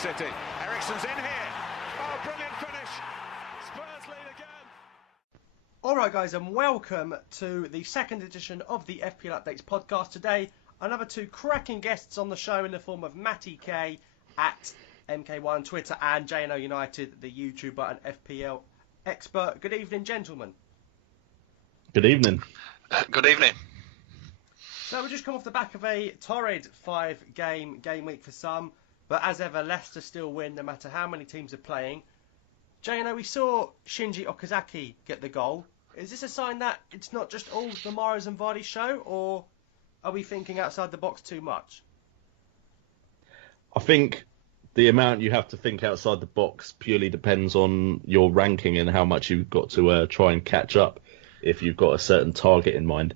City. Eriksen's in here. Oh, brilliant finish. Spurs lead again. Alright guys, and welcome to the second edition of the FPL Updates podcast. Today, another two cracking guests on the show in the form of Matty K at MK1 on Twitter and JNO United, the YouTuber and FPL expert. Good evening, gentlemen. Good evening. Good evening. So we just come off the back of a torrid 5-game game week for some, but as ever, Leicester still win no matter how many teams are playing. JNO, we saw Shinji Okazaki get the goal. Is this a sign that it's not just all the Mahrez and Vardy show, or are we thinking outside the box too much? I think the amount you have to think outside the box purely depends on your ranking and how much you've got to try and catch up if you've got a certain target in mind.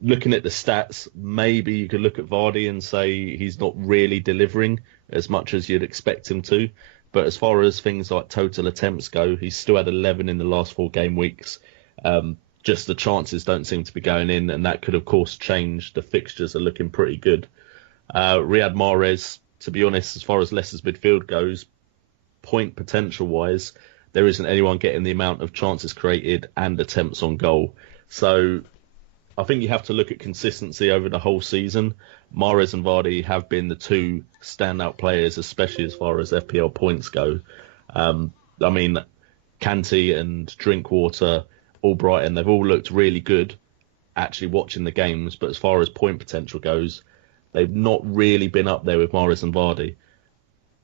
Looking at the stats, maybe you could look at Vardy and say he's not really delivering as much as you'd expect him to. But as far as things like total attempts go, he's still had 11 in the last 4 game weeks. Just the chances don't seem to be going in, and that could, of course, change. The fixtures are looking pretty good. Riyad Mahrez, to be honest, as far as Leicester's midfield goes, point potential-wise, there isn't anyone getting the amount of chances created and attempts on goal. So I think you have to look at consistency over the whole season. Mahrez and Vardy have been the two standout players, especially as far as FPL points go. I mean, Kanté and Drinkwater, Albrighton, they've all looked really good actually watching the games, but as far as point potential goes, they've not really been up there with Mahrez and Vardy.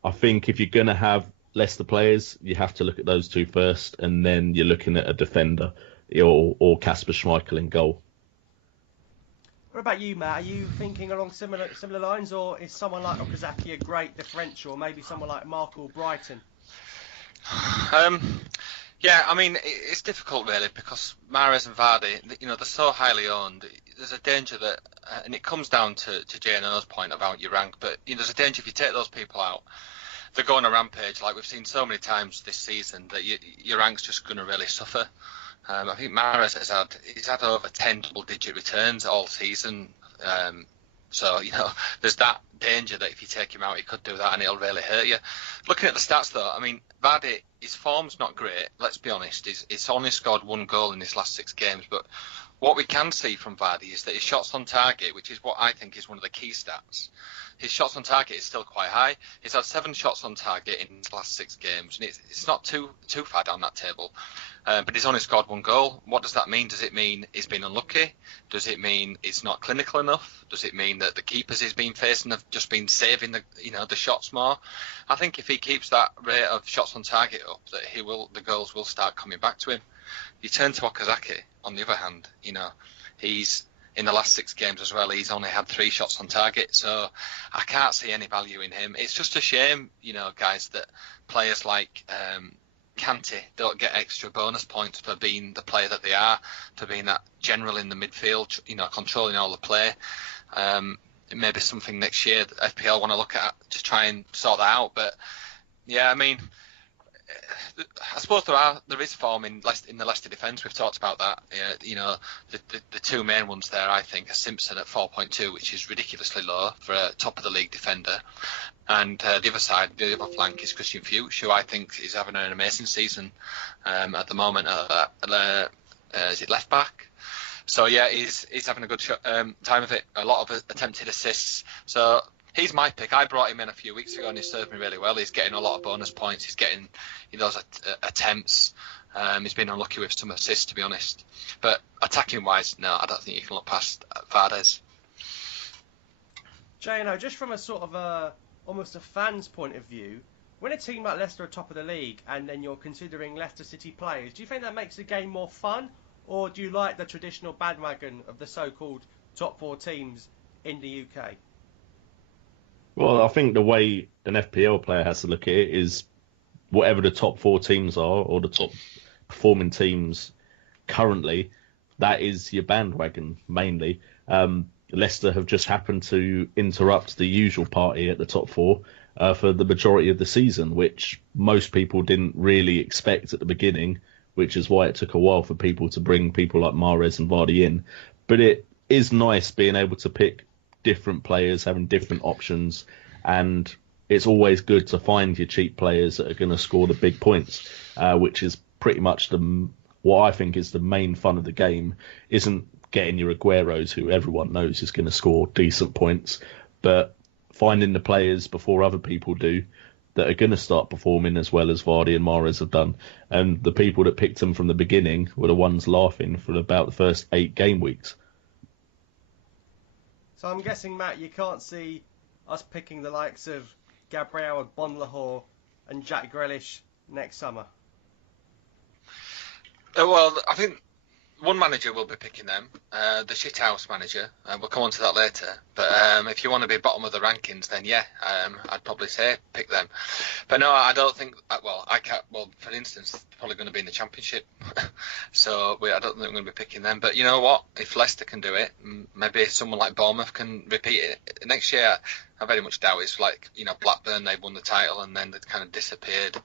I think if you're going to have Leicester players, you have to look at those two first, and then you're looking at a defender or Kasper Schmeichel in goal. What about you, Matt? Are you thinking along similar lines, or is someone like Okazaki a great differential, or maybe someone like Mark or Brighton? Yeah, I mean, it's difficult really because Mahrez and Vardy, you know, they're so highly owned. There's a danger that, and it comes down to JNO's point about your rank, but you know, there's a danger if you take those people out, they're going on a rampage like we've seen so many times this season that your rank's just going to really suffer. I think Mahrez he's had over 10 double-digit returns all season. So, you know, there's that danger that if you take him out, he could do that and it'll really hurt you. Looking at the stats, though, I mean, Vardy, his form's not great, let's be honest. He's only scored 1 goal in his last 6 games. But what we can see from Vardy is that his shots on target, which is what I think is one of the key stats, his shots on target is still quite high. He's had 7 shots on target in his last 6 games, and it's not too far down that table. But he's only scored 1 goal. What does that mean? Does it mean he's been unlucky? Does it mean it's not clinical enough? Does it mean that the keepers he's been facing have just been saving the shots more? I think if he keeps that rate of shots on target up, that the goals will start coming back to him. You turn to Okazaki, on the other hand, you know, he's in the last 6 games as well, he's only had 3 shots on target, so I can't see any value in him. It's just a shame, you know, guys, that players like Kanté don't get extra bonus points for being the player that they are, for being that general in the midfield, you know, controlling all the play. It may be something next year that FPL want to look at to try and sort that out. But yeah, I mean, I suppose there is form in the Leicester defence. We've talked about that. You know, the 2 main ones there, I think, are Simpson at 4.2, which is ridiculously low for a top of the league defender. And the other side, the other flank, is Christian Fuchs, who I think is having an amazing season at the moment. Is it left back? So yeah, he's having a good time of it. A lot of attempted assists. So he's my pick. I brought him in a few weeks ago and he served me really well. He's getting a lot of bonus points. He's getting those attempts. He's been unlucky with some assists, to be honest. But attacking wise, no, I don't think you can look past Vardes. JNO, just from a sort of almost a fan's point of view, when a team like Leicester are top of the league and then you're considering Leicester City players, do you think that makes the game more fun, or do you like the traditional bandwagon of the so-called top 4 teams in the UK? Well, I think the way an FPL player has to look at it is whatever the top 4 teams are, or the top performing teams currently, that is your bandwagon mainly. Leicester have just happened to interrupt the usual party at the top 4 for the majority of the season, which most people didn't really expect at the beginning, which is why it took a while for people to bring people like Mahrez and Vardy in. But it is nice being able to pick different players, having different options, and it's always good to find your cheap players that are going to score the big points, which is pretty much what I think is the main fun of the game. Isn't getting your Agueros, who everyone knows is going to score decent points, but finding the players before other people do that are going to start performing as well as Vardy and Mahrez have done. And the people that picked them from the beginning were the ones laughing for about the first 8 game weeks. So I'm guessing, Matt, you can't see us picking the likes of Gabriel Bonlahor and Jack Grealish next summer. Well, I think one manager will be picking them, the shithouse manager. We'll come on to that later. But if you want to be bottom of the rankings, then yeah, I'd probably say pick them. But no, I don't think. Well, I can't. Well, for instance, they're probably going to be in the Championship, so I don't think we're going to be picking them. But you know what? If Leicester can do it, maybe someone like Bournemouth can repeat it next year. I very much doubt it's like Blackburn. They won the title and then they kind of disappeared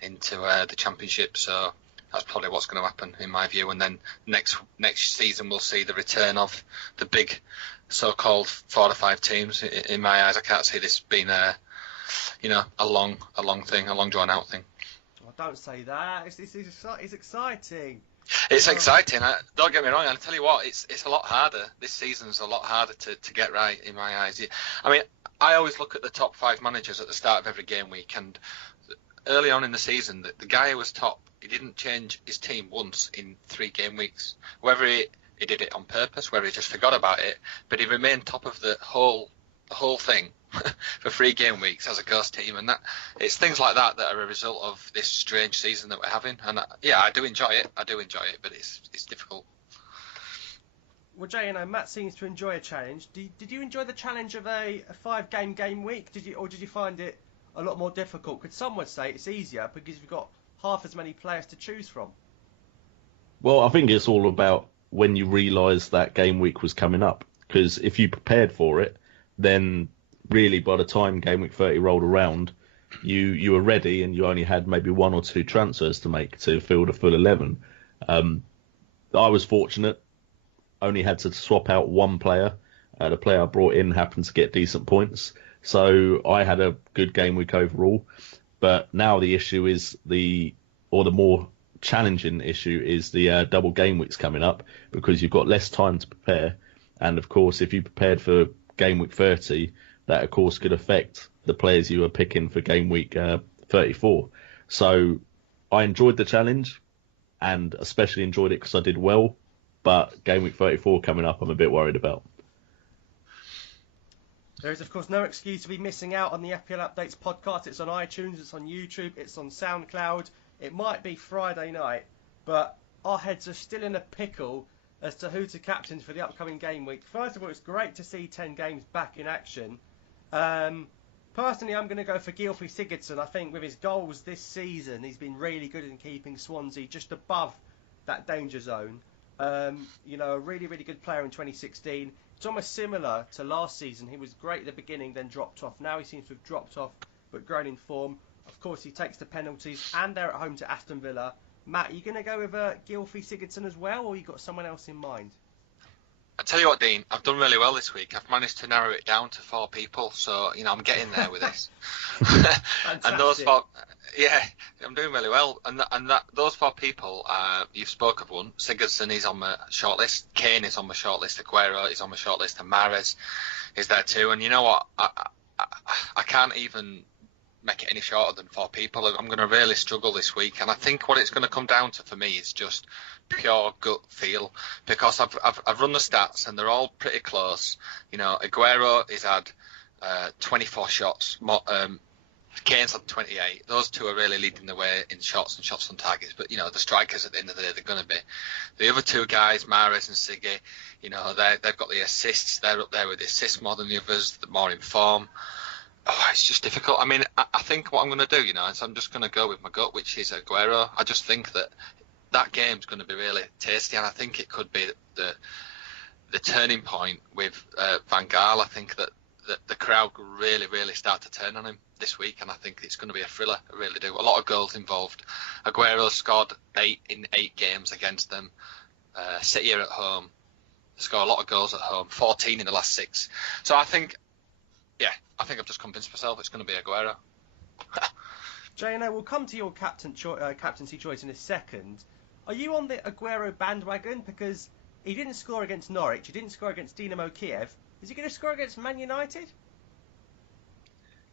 into the Championship. So that's probably what's going to happen in my view. And then next season we'll see the return of the big so-called 4 or 5 teams. In my eyes, I can't see this being a long thing, a long drawn out thing. Well, don't say that. It's exciting. It's exciting. Don't get me wrong. I'll tell you what, it's a lot harder. This season's a lot harder to get right in my eyes. I mean, I always look at the top 5 managers at the start of every game week, and early on in the season, the guy who was top, he didn't change his team once in 3 game weeks. Whether he did it on purpose, whether he just forgot about it, but he remained top of the whole thing for 3 game weeks as a ghost team, and it's things like that are a result of this strange season that we're having. And I do enjoy it. But it's difficult. Well, Jay, Matt seems to enjoy a challenge. Did you enjoy the challenge of a 5 game week? Did you find it a lot more difficult? Because some would say it's easier because you've got half as many players to choose from. Well, I think it's all about when you realise that game week was coming up. Because if you prepared for it, then really by the time game week 30 rolled around, you were ready and you only had maybe 1 or 2 transfers to make to fill the full 11. I was fortunate, only had to swap out 1 player. The player I brought in happened to get decent points. So I had a good game week overall. But now the issue is the more challenging issue is the double game weeks coming up, because you've got less time to prepare. And of course, if you prepared for game week 30, that of course could affect the players you were picking for game week 34. So I enjoyed the challenge, and especially enjoyed it because I did well. But game week 34 coming up, I'm a bit worried about. There is, of course, no excuse to be missing out on the FPL Updates podcast. It's on iTunes, it's on YouTube, it's on SoundCloud. It might be Friday night, but our heads are still in a pickle as to who to captain for the upcoming game week. First of all, it's great to see 10 games back in action. Personally, I'm going to go for Gylfi Sigurdsson. I think with his goals this season, he's been really good in keeping Swansea just above that danger zone. A really, really good player in 2016. It's almost similar to last season. He was great at the beginning, then dropped off. Now he seems to have dropped off, but grown in form. Of course, he takes the penalties, and they're at home to Aston Villa. Matt, are you going to go with Gylfi Sigurdsson as well, or you got someone else in mind? I tell you what, Dean, I've done really well this week. I've managed to narrow it down to 4 people, so I'm getting there with this. And those 4, I'm doing really well. And those 4 people, you've spoke of one. Sigurdsson is on my shortlist. Kane is on my shortlist. Aguero is on my shortlist, and Mahrez is there too. And you know what? I can't even make it any shorter than 4 people. I'm going to really struggle this week, and I think what it's going to come down to for me is just pure gut feel, because I've run the stats and they're all pretty close. Aguero has had 24 shots. Kane's had 28. Those 2 are really leading the way in shots and shots on targets. But the strikers at the end of the day, they're going to be the other 2 guys, Mahrez and Siggy. They've got the assists. They're up there with the assists more than the others. They're more in form. Oh, it's just difficult. I mean, I think what I'm going to do, is I'm just going to go with my gut, which is Aguero. I just think that game's going to be really tasty, and I think it could be the turning point with Van Gaal. I think that the crowd could really, really start to turn on him this week, and I think it's going to be a thriller. I really do. A lot of goals involved. Aguero scored 8 in 8 games against them. City are at home. They score a lot of goals at home. 14 in the last 6. So I think yeah, I think I've just convinced myself it's going to be Aguero. JNO, we'll come to your captaincy choice in a second. Are you on the Aguero bandwagon? Because he didn't score against Norwich, he didn't score against Dinamo Kiev. Is he going to score against Man United?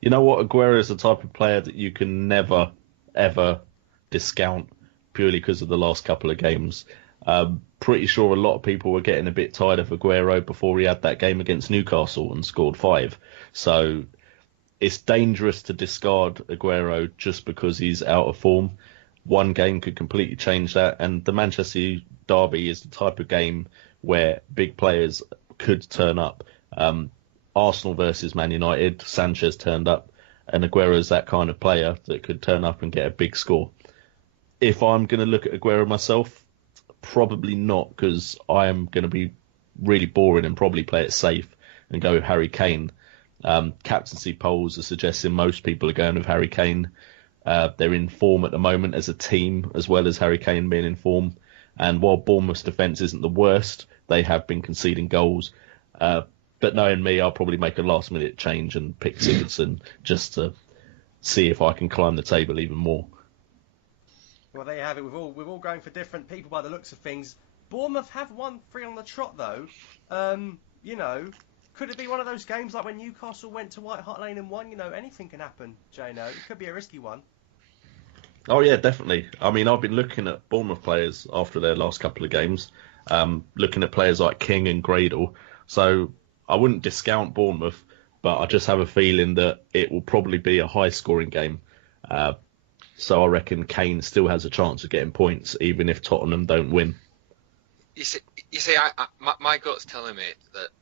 You know what? Aguero is the type of player that you can never, ever discount purely because of the last couple of games. Pretty sure a lot of people were getting a bit tired of Aguero before he had that game against Newcastle and scored 5. So it's dangerous to discard Aguero just because he's out of form. One game could completely change that, and the Manchester derby is the type of game where big players could turn up. Arsenal versus Man United, Sanchez turned up, and Aguero is that kind of player that could turn up and get a big score. If I'm going to look at Aguero myself, probably not, because I am going to be really boring and probably play it safe and go with Harry Kane. Captaincy polls are suggesting most people are going with Harry Kane. They're in form at the moment as a team, as well as Harry Kane being in form. And while Bournemouth's defence isn't the worst, they have been conceding goals. But knowing me, I'll probably make a last-minute change and pick Sigurdsson just to see if I can climb the table even more. Well, there you have it. We're all going for different people by the looks of things. Bournemouth have won 3 on the trot, though. Could it be one of those games like when Newcastle went to White Hart Lane and won? Anything can happen, Jano. It could be a risky one. Oh, yeah, definitely. I mean, I've been looking at Bournemouth players after their last couple of games, looking at players like King and Gradle. So I wouldn't discount Bournemouth, but I just have a feeling that it will probably be a high-scoring game. So I reckon Kane still has a chance of getting points, even if Tottenham don't win. You see, my gut's telling me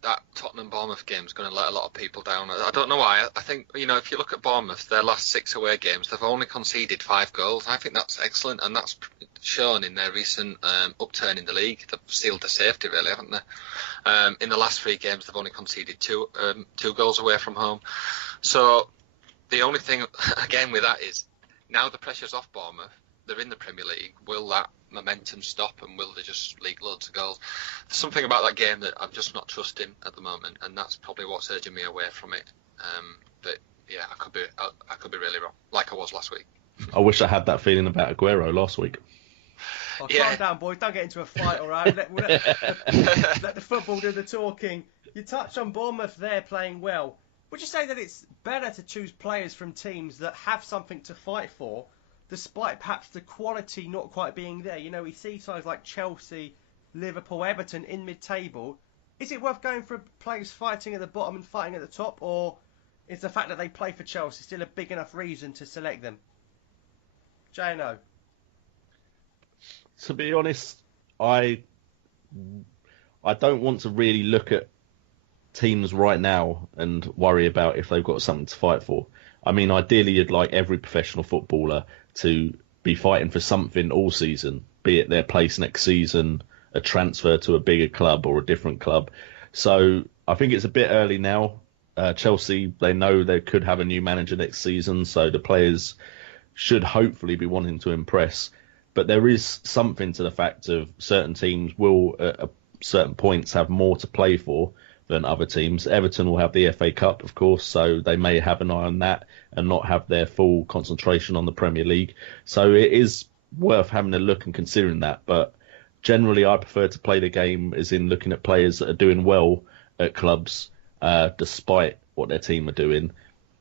that Tottenham-Bournemouth game is going to let a lot of people down. I don't know why. I think, if you look at Bournemouth, their last 6 away games, they've only conceded 5 goals. I think that's excellent, and that's shown in their recent upturn in the league. They've sealed their safety, really, haven't they? In the last 3 games, they've only conceded 2 goals away from home. So the only thing, again, with that is, now the pressure's off Bournemouth. They're in the Premier League. Will that momentum stop, and will they just leak loads of goals? There's something about that game that I'm just not trusting at the moment, and that's probably what's urging me away from it. But yeah, I could be really wrong, like I was last week. I wish I had that feeling about Aguero last week. Oh, calm down, boys. Don't get into a fight, all right? Let the football do the talking. You touched on Bournemouth there playing well. Would you say that it's better to choose players from teams that have something to fight for, despite perhaps the quality not quite being there? We see sides like Chelsea, Liverpool, Everton in mid-table. Is it worth going for players fighting at the bottom and fighting at the top, or is the fact that they play for Chelsea still a big enough reason to select them? J&O. To be honest, I don't want to really look at teams right now and worry about if they've got something to fight for. I mean, ideally, you'd like every professional footballer to be fighting for something all season, be it their place next season, a transfer to a bigger club or a different club. So I think it's a bit early now. Chelsea, they know they could have a new manager next season, so the players should hopefully be wanting to impress. But there is something to the fact of certain teams will, at certain points, have more to play for than other teams. Everton will have the FA Cup, of course, so they may have an eye on that and not have their full concentration on the Premier League. So it is worth having a look and considering that. But generally, I prefer to play the game as in looking at players that are doing well at clubs, despite what their team are doing.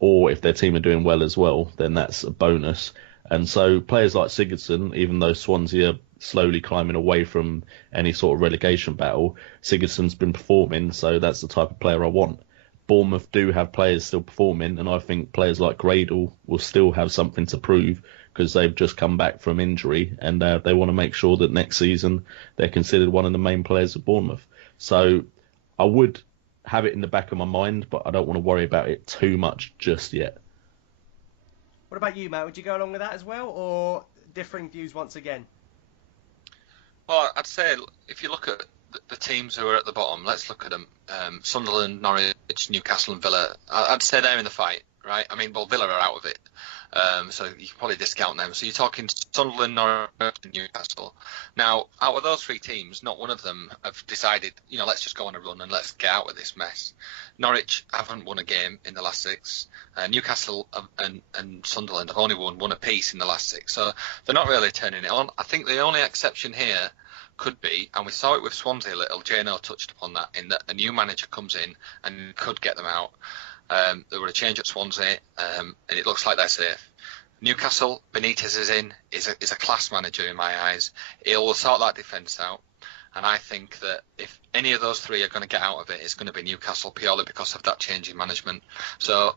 Or if their team are doing well as well, then that's a bonus. And so players like Sigurdsson, even though Swansea are slowly climbing away from any sort of relegation battle, Sigurdsson's been performing, so that's the type of player I want. Bournemouth do have players still performing, and I think players like Gradle will still have something to prove because they've just come back from injury, and they want to make sure that next season they're considered one of the main players of Bournemouth. So I would have it in the back of my mind, but I don't want to worry about it too much just yet. What about you, Matt? Would you go along with that as well, or differing views once again? Well, I'd say if you look at the teams who are at the bottom, let's look at them. Sunderland, Norwich, Newcastle and Villa. I'd say they're in the fight, right? I mean, well, Villa are out of it. So you can probably discount them. So you're talking Sunderland, Norwich, and Newcastle. Now, out of those three teams, not one of them have decided, let's just go on a run and let's get out of this mess. Norwich haven't won a game in the last 6. Newcastle and Sunderland have only won one apiece in the last 6. So they're not really turning it on. I think the only exception here could be, and we saw it with Swansea a little, JNO touched upon that, in that a new manager comes in and could get them out. There were a change at Swansea, and it looks like they're safe. Newcastle, Benitez is a class manager in my eyes. He'll sort that defence out, and I think that if any of those three are going to get out of it, it's going to be Newcastle, purely because of that change in management. So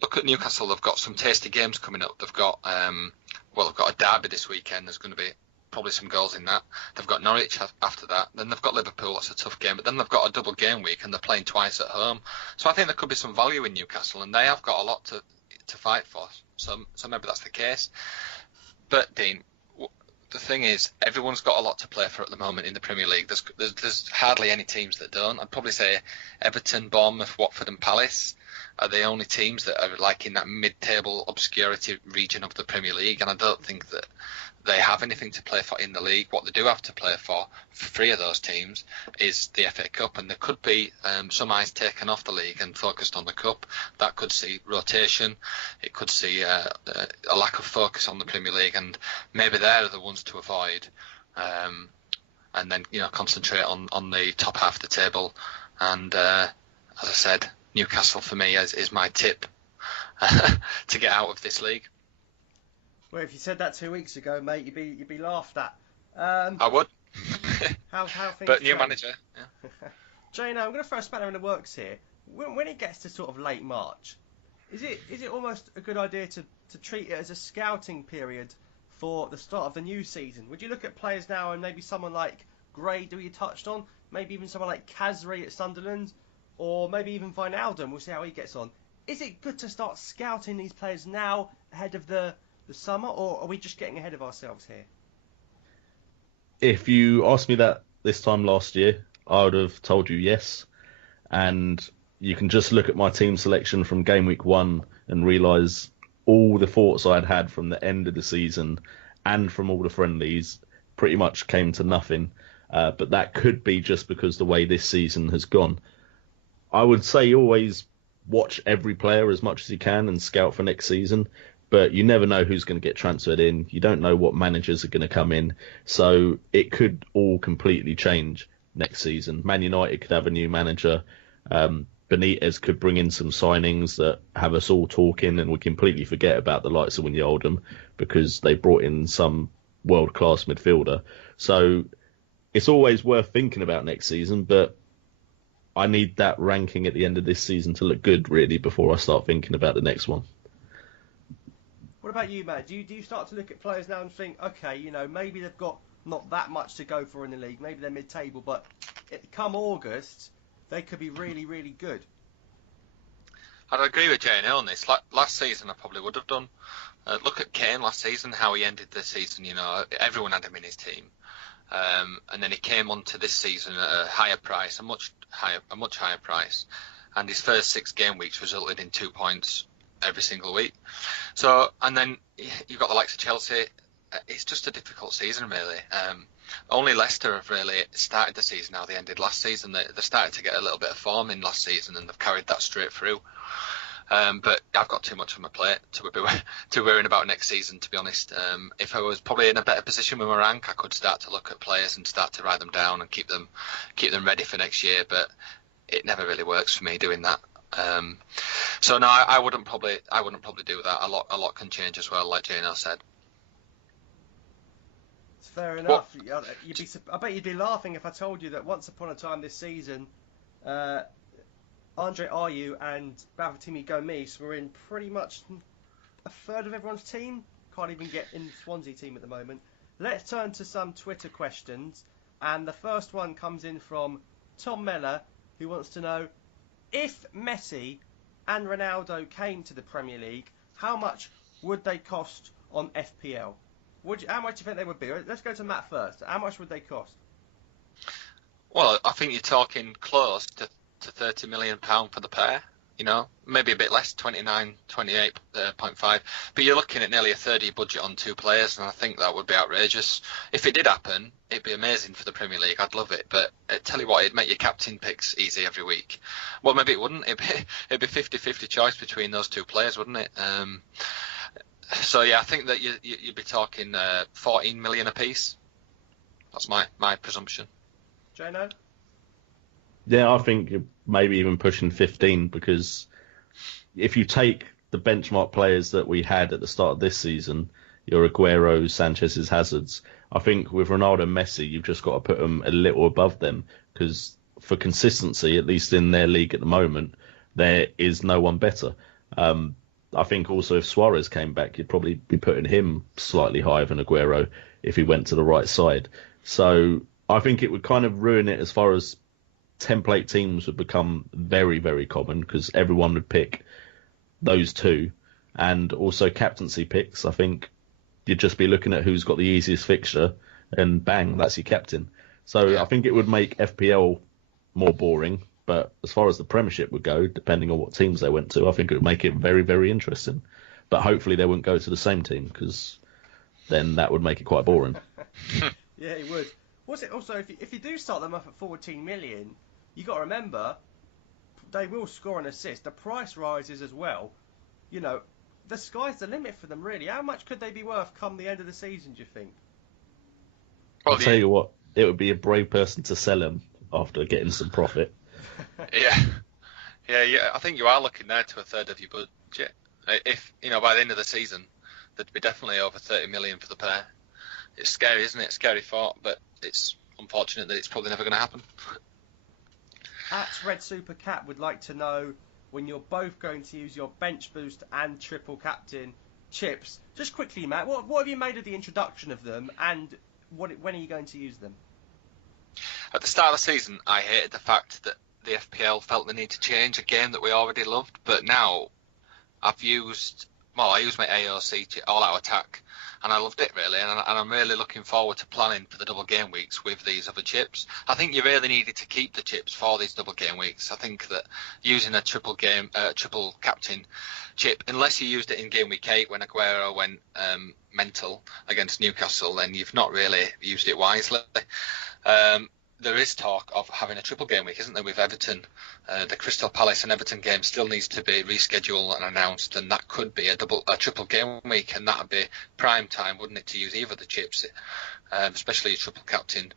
look at Newcastle. They've got some tasty games coming up. They've got they've got a derby this weekend. There's going to be probably some goals in that. They've got Norwich after that. Then they've got Liverpool. That's a tough game. But then they've got a double game week, and they're playing twice at home. So I think there could be some value in Newcastle, and they have got a lot to fight for. So maybe that's the case. But Dean, the thing is, everyone's got a lot to play for at the moment in the Premier League. There's hardly any teams that don't. I'd probably say Everton, Bournemouth, Watford, and Palace are the only teams that are like in that mid-table obscurity region of the Premier League, and I don't think that they have anything to play for in the league. What they do have to play for 3 of those teams is the FA Cup, and there could be some eyes taken off the league and focused on the Cup. That could see rotation. It could see a lack of focus on the Premier League, and maybe they're the ones to avoid, and then concentrate on the top half of the table. And as I said, Newcastle for me is my tip to get out of this league. Well, if you said that 2 weeks ago, mate, you'd be laughed at. I would. How things but new change. manager. Yeah. Jane, I'm going to throw a spanner in the works here. When it gets to sort of late March, is it almost a good idea to treat it as a scouting period for the start of the new season? Would you look at players now, and maybe someone like Gray, who you touched on, maybe even someone like Kazri at Sunderland, or maybe even Wijnaldum? We'll see how he gets on. Is it good to start scouting these players now ahead of the summer, or are we just getting ahead of ourselves here? If you asked me that this time last year, I would have told you yes. And you can just look at my team selection from Gameweek 1 and realise all the thoughts I'd had from the end of the season and from all the friendlies pretty much came to nothing. But that could be just because the way this season has gone. I would say always watch every player as much as you can and scout for next season. But you never know who's going to get transferred in. You don't know what managers are going to come in. So it could all completely change next season. Man United could have a new manager. Benitez could bring in some signings that have us all talking, and we completely forget about the likes of Wijnaldum because they brought in some world-class midfielder. So it's always worth thinking about next season, but I need that ranking at the end of this season to look good, really, before I start thinking about the next one. What about you, Matt? Do you start to look at players now and think, okay, maybe they've got not that much to go for in the league, maybe they're mid-table, but come August, they could be really, really good? I'd agree with Jane on this. Last season, I probably would have done. Look at Kane last season, how he ended the season. Everyone had him in his team, and then he came onto this season at a higher price, a much higher price, and his first 6 game weeks resulted in 2 points every single week. So, and then you've got the likes of Chelsea. It's just a difficult season, really. Only Leicester have really started the season how they ended last season. They started to get a little bit of form in last season, and they've carried that straight through. But I've got too much on my plate to worrying about next season, to be honest. If I was probably in a better position with my rank, I could start to look at players and start to write them down and keep them ready for next year. But it never really works for me doing that. So no, I wouldn't probably do that. A lot can change as well, like Jano said. It's fair enough. I bet you'd be laughing if I told you that once upon a time this season, Andre Ayew and Bavatimi Gomes were in pretty much a third of everyone's team. Can't even get in the Swansea team at the moment. Let's turn to some Twitter questions, and the first one comes in from Tom Meller, who wants to know, if Messi and Ronaldo came to the Premier League, how much would they cost on FPL? How much do you think they would be? Let's go to Matt first. How much would they cost? Well, I think you're talking close to £30 million for the pair. maybe a bit less, 29, 28.5. But you're looking at nearly a third of your budget on 2 players, and I think that would be outrageous. If it did happen, it'd be amazing for the Premier League. I'd love it. But I tell you what, it'd make your captain picks easy every week. Well, maybe it wouldn't. It'd be 50-50 choice between those 2 players, wouldn't it? So yeah, I think that you'd be talking 14 million apiece. That's my presumption. Jano? Yeah, I think you're maybe even pushing 15, because if you take the benchmark players that we had at the start of this season, your Aguero, Sanchez's, Hazards, I think with Ronaldo and Messi, you've just got to put them a little above them, because for consistency, at least in their league at the moment, there is no one better. I think also if Suarez came back, you'd probably be putting him slightly higher than Aguero if he went to the right side. So I think it would kind of ruin it as far as template teams would become very, very common, because everyone would pick those 2. And also captaincy picks, I think you'd just be looking at who's got the easiest fixture, and bang, that's your captain. So yeah. I think it would make FPL more boring, but as far as the Premiership would go, depending on what teams they went to, I think it would make it very, very interesting. But hopefully they wouldn't go to the same team, because then that would make it quite boring. Yeah, it would. What's it also, if you do start them up at 14 million, you got to remember they will score an assist. The price rises as well. The sky's the limit for them, really. How much could they be worth come the end of the season, do you think? I'll tell you what, it would be a brave person to sell them after getting some profit. Yeah. I think you are looking there to a third of your budget. If by the end of the season, there'd be definitely over 30 million for the pair. It's scary, isn't it? Scary thought, but it's unfortunate that it's probably never going to happen. At Red Super Cat would like to know when you're both going to use your bench boost and triple captain chips. Just quickly, Matt, what have you made of the introduction of them, and when are you going to use them? At the start of the season, I hated the fact that the FPL felt the need to change a game that we already loved, but now I used my AOC all-out attack, and I loved it really, and I'm really looking forward to planning for the double game weeks with these other chips. I think you really needed to keep the chips for these double game weeks. I think that using a triple captain chip, unless you used it in game week 8 when Aguero went mental against Newcastle, then you've not really used it wisely. There is talk of having a triple game week, isn't there, with Everton? The Crystal Palace and Everton game still needs to be rescheduled and announced, and that could be a triple game week, and that would be prime time, wouldn't it, to use either of the chips, especially a triple captain.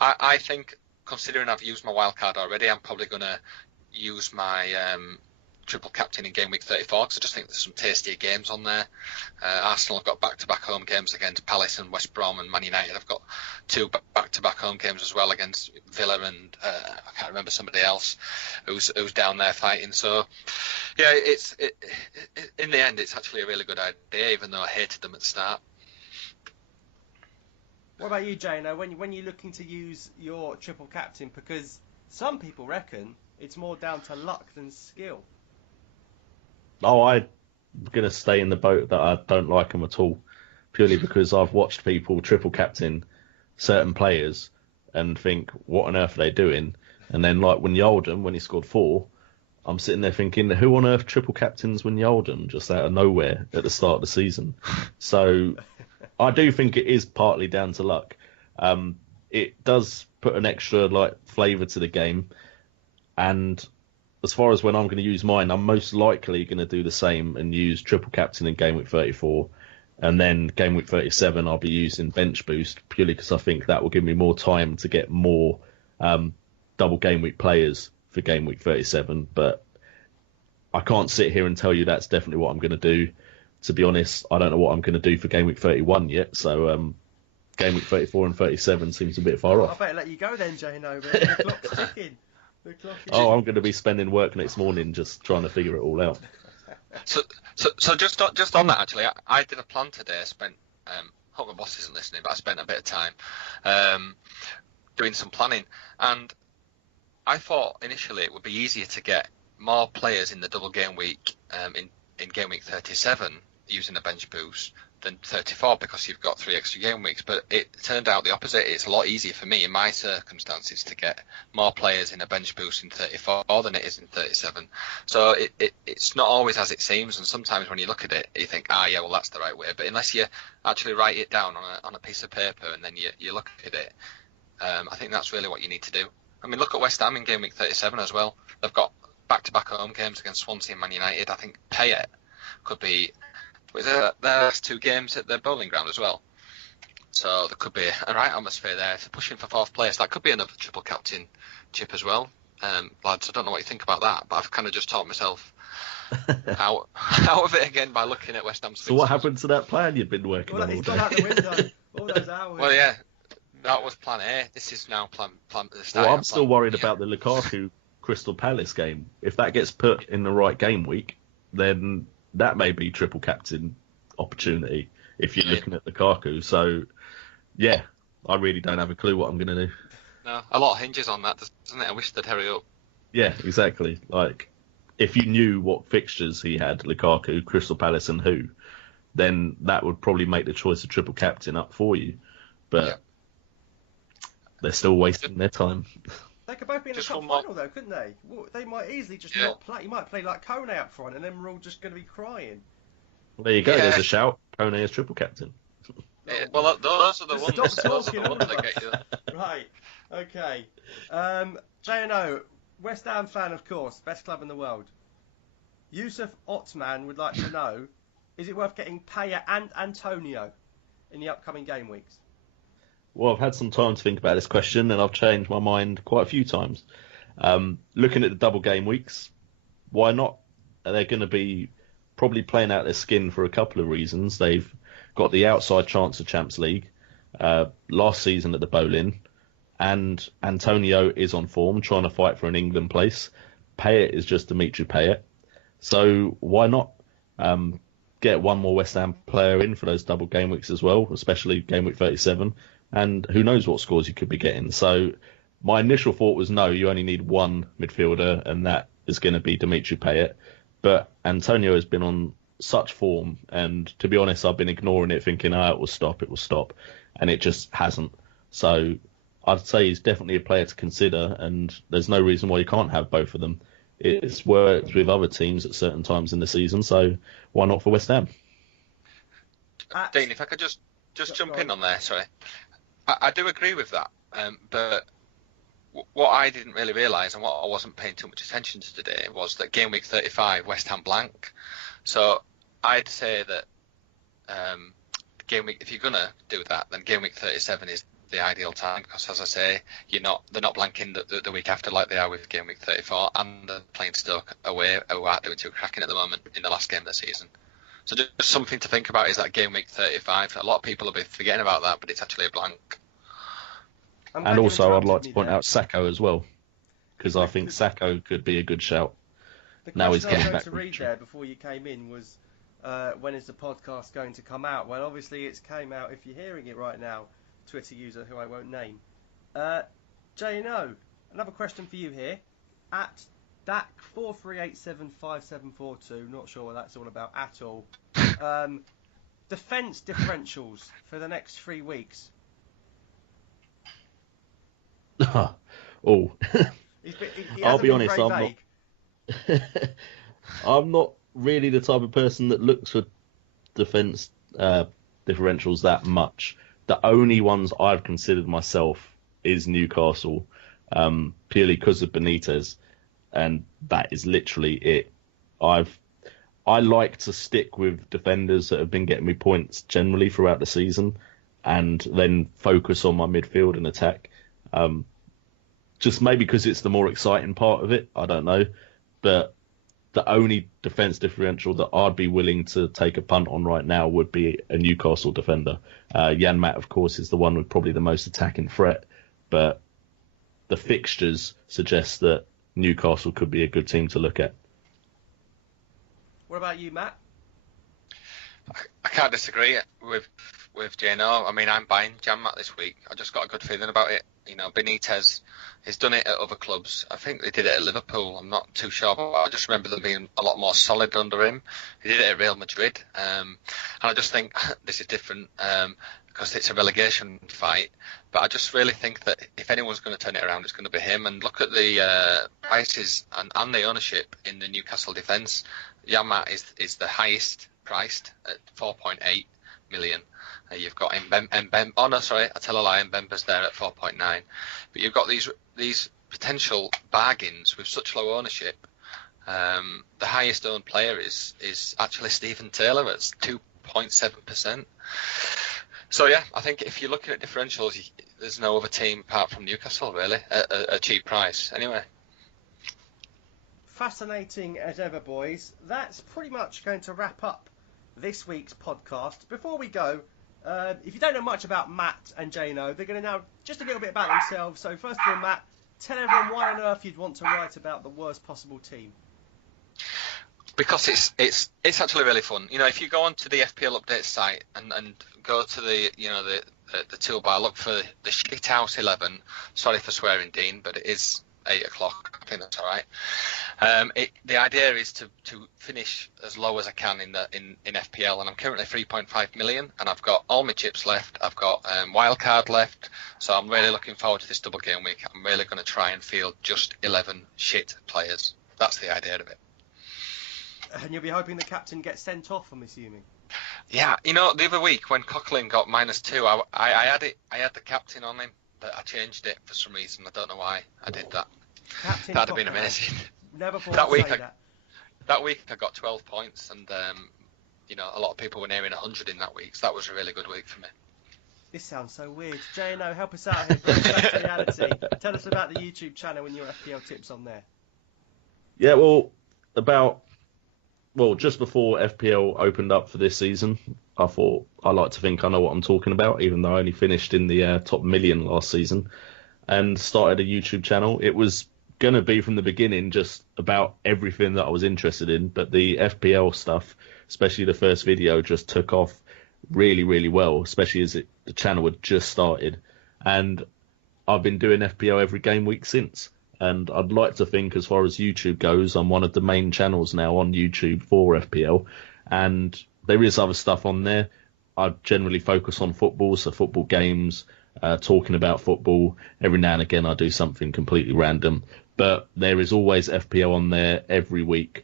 I think, considering I've used my wildcard already, I'm probably going to use my triple captain in game week 34, because I just think there's some tastier games on there. Arsenal have got back-to-back home games against Palace and West Brom, and Man United have got 2 back-to-back home games as well against Villa and I can't remember somebody else who's down there fighting. So yeah, in the end it's actually a really good idea, even though I hated them at the start. What about you, Jano? When you're looking to use your triple captain, because some people reckon it's more down to luck than skill. Oh, I'm going to stay in the boat that I don't like them at all, purely because I've watched people triple captain certain players and think, what on earth are they doing? And then, like Wijnaldum, when he scored 4, I'm sitting there thinking, who on earth triple captains Wijnaldum just out of nowhere at the start of the season? So I do think it is partly down to luck. It does put an extra flavour to the game, and as far as when I'm going to use mine, I'm most likely going to do the same and use triple captain in game week 34. And then game week 37, I'll be using bench boost, purely because I think that will give me more time to get more double game week players for game week 37. But I can't sit here and tell you that's definitely what I'm going to do. To be honest, I don't know what I'm going to do for game week 31 yet. So game week 34 and 37 seems a bit far off. I better let you go then, Jano. The clock's ticking. I'm going to be spending work next morning just trying to figure it all out. So just on that, actually, I did a plan today. Hope my boss isn't listening, but I spent a bit of time doing some planning, and I thought initially it would be easier to get more players in the double game week in game week 37 using a bench boost than 34 because you've got 3 extra game weeks. But it turned out the opposite. It's a lot easier for me in my circumstances to get more players in a bench boost in 34 than it is in 37. So it's not always as it seems. And sometimes when you look at it, you think, yeah, well, that's the right way. But unless you actually write it down on a piece of paper and then you look at it, I think that's really what you need to do. I mean, look at West Ham in game week 37 as well. They've got back-to-back home games against Swansea and Man United. I think Payet could be their last 2 games at their bowling ground as well. So there could be a right atmosphere there. If they're pushing for 4th place, that could be another triple captain chip as well. Lads, I don't know what you think about that, but I've kind of just talked myself out of it again by looking at West Ham's. So what happened to that plan you've been working on? It's gone out the window. All those hours. Well, yeah, that was plan A. This is now plan. Well, I'm still worried about the Lukaku Crystal Palace game. If that gets put in the right game week, then that may be triple captain opportunity if you're looking at Lukaku. So, yeah, I really don't have a clue what I'm going to do. No, a lot hinges on that, doesn't it? I wish they'd hurry up. Yeah, exactly. Like, if you knew what fixtures he had, Lukaku, Crystal Palace and who, then that would probably make the choice of triple captain up for you. But they're still wasting their time. They could both be in the cup final, though, couldn't they? Well, they might easily just not play. You might play like Kone up front, and then we're all just going to be crying. Well, there you go. There's a shout. Kone is triple captain. Well, those are the ones. Stop talking, that get you. Right. Okay. JNO, West Ham fan, of course, best club in the world. Yusuf Otman would like to know: is it worth getting Payet and Antonio in the upcoming game weeks? Well, I've had some time to think about this question, and I've changed my mind quite a few times. Looking at the double game weeks, why not? They're going to be probably playing out their skin for a couple of reasons. They've got the outside chance of Champions League last season at the Boleyn, and Antonio is on form, trying to fight for an England place. Payet is just Dimitri Payet. So why not get one more West Ham player in for those double game weeks as well, especially game week 37? And who knows what scores you could be getting. So my initial thought was, no, you only need one midfielder, and that is going to be Dimitri Payet. But Antonio has been on such form, and to be honest, I've been ignoring it, thinking, it will stop. And it just hasn't. So I'd say he's definitely a player to consider, and there's no reason why you can't have both of them. It's worked with other teams at certain times in the season, so why not for West Ham? Dean, if I could just jump in on there, sorry. I do agree with that, but what I didn't really realise and what I wasn't paying too much attention to today was that game week 35, West Ham blank. So I'd say that game week, if you're going to do that, then game week 37 is the ideal time because, as I say, they're not blanking the week after like they are with game week 34, and they're playing Stoke away, who aren't doing too cracking at the moment in the last game of the season. So just something to think about is that game week 35. A lot of people will be forgetting about that, but it's actually a blank. And also, I'd like to point out Sacco as well, because I think Sacco could be a good shout. Now he's getting back. The question I was going to read there before you came in was, when is the podcast going to come out? Well, obviously it's came out if you're hearing it right now. Twitter user who I won't name. JNO, another question for you here. At DAC43875742, not sure what that's all about at all. Defence differentials for the next 3 weeks. Oh, I'll be honest, I'm not really the type of person that looks for defence differentials that much. The only ones I've considered myself is Newcastle, purely because of Benitez, and that is literally it. I like to stick with defenders that have been getting me points generally throughout the season, and then focus on my midfield and attack. Just maybe because it's the more exciting part of it, I don't know. But the only defence differential that I'd be willing to take a punt on right now would be a Newcastle defender. Jan Matt, of course, is the one with probably the most attacking threat, but the fixtures suggest that Newcastle could be a good team to look at. What about you, Matt? I can't disagree with with JNO. I mean, I'm buying Janmat this week. I just got a good feeling about it. You know, Benitez has done it at other clubs. I think they did it at Liverpool. I'm not too sure, but I just remember them being a lot more solid under him. He did it at Real Madrid. And I just think this is different because it's a relegation fight. But I just really think that if anyone's going to turn it around, it's going to be him. And look at the prices and the ownership in the Newcastle defence. Janmat is the highest priced at 4.8 million. You've got Mbemba. Oh no, sorry, I tell a lie. Mbemba's there at 4.9. But you've got these potential bargains with such low ownership. The highest owned player is actually Stephen Taylor at 2.7%. So yeah, I think if you're looking at differentials, there's no other team apart from Newcastle really at a cheap price. Anyway. Fascinating as ever, boys. That's pretty much going to wrap up this week's podcast. Before we go, if you don't know much about Matt and Jano, they're going to know just a little bit about themselves. So first of all, Matt, tell everyone why on earth you'd want to write about the worst possible team. Because it's actually really fun. You know, if you go onto the FPL Updates site and go to the toolbar, look for the Shithouse 11. Sorry for swearing, Dean, but it is 8 o'clock. I think that's all right. The idea is to finish as low as I can in FPL, and I'm currently 3.5 million, and I've got all my chips left. I've got wildcard left, so I'm really looking forward to this double game week. I'm really going to try and field just 11 shit players. That's the idea of it. And you'll be hoping the captain gets sent off, I'm assuming. Yeah, you know, the other week when Coughlin got -2, I had the captain on him, but I changed it for some reason. I don't know why I did that. Captain That'd have been amazing. Never thought that I'd week say that. That week I got 12 points, and you know, a lot of people were nearing 100 in that week, so that was a really good week for me. This sounds so weird. JNO, help us out here, bring us back to reality. Tell us about the YouTube channel and your FPL tips on there. Yeah, just before FPL opened up for this season, I thought I like to think I know what I'm talking about, even though I only finished in the top million last season and started a YouTube channel. It was going to be from the beginning just about everything that I was interested in, but the FPL stuff, especially the first video, just took off really, really well, especially as the channel had just started. And I've been doing FPL every game week since. And I'd like to think, as far as YouTube goes, I'm one of the main channels now on YouTube for FPL. And there is other stuff on there. I generally focus on football, so football games, talking about football. Every now and again, I do something completely random. But there is always FPL on there every week,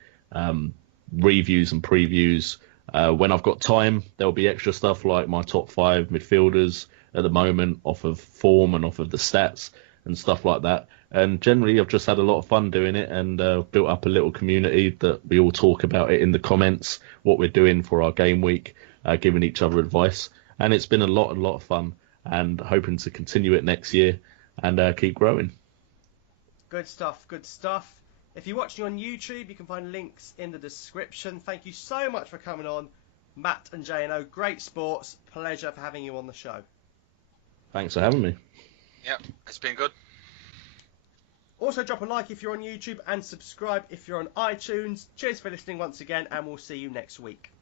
reviews and previews. When I've got time, there'll be extra stuff like my top 5 midfielders at the moment, off of form and off of the stats and stuff like that. And generally, I've just had a lot of fun doing it and built up a little community that we all talk about it in the comments, what we're doing for our game week, giving each other advice. And it's been a lot of fun, and hoping to continue it next year and keep growing. Good stuff, good stuff. If you're watching on YouTube, you can find links in the description. Thank you so much for coming on, Matt and JNO. Great sports. Pleasure for having you on the show. Thanks for having me. Yeah, it's been good. Also, drop a like if you're on YouTube and subscribe if you're on iTunes. Cheers for listening once again, and we'll see you next week.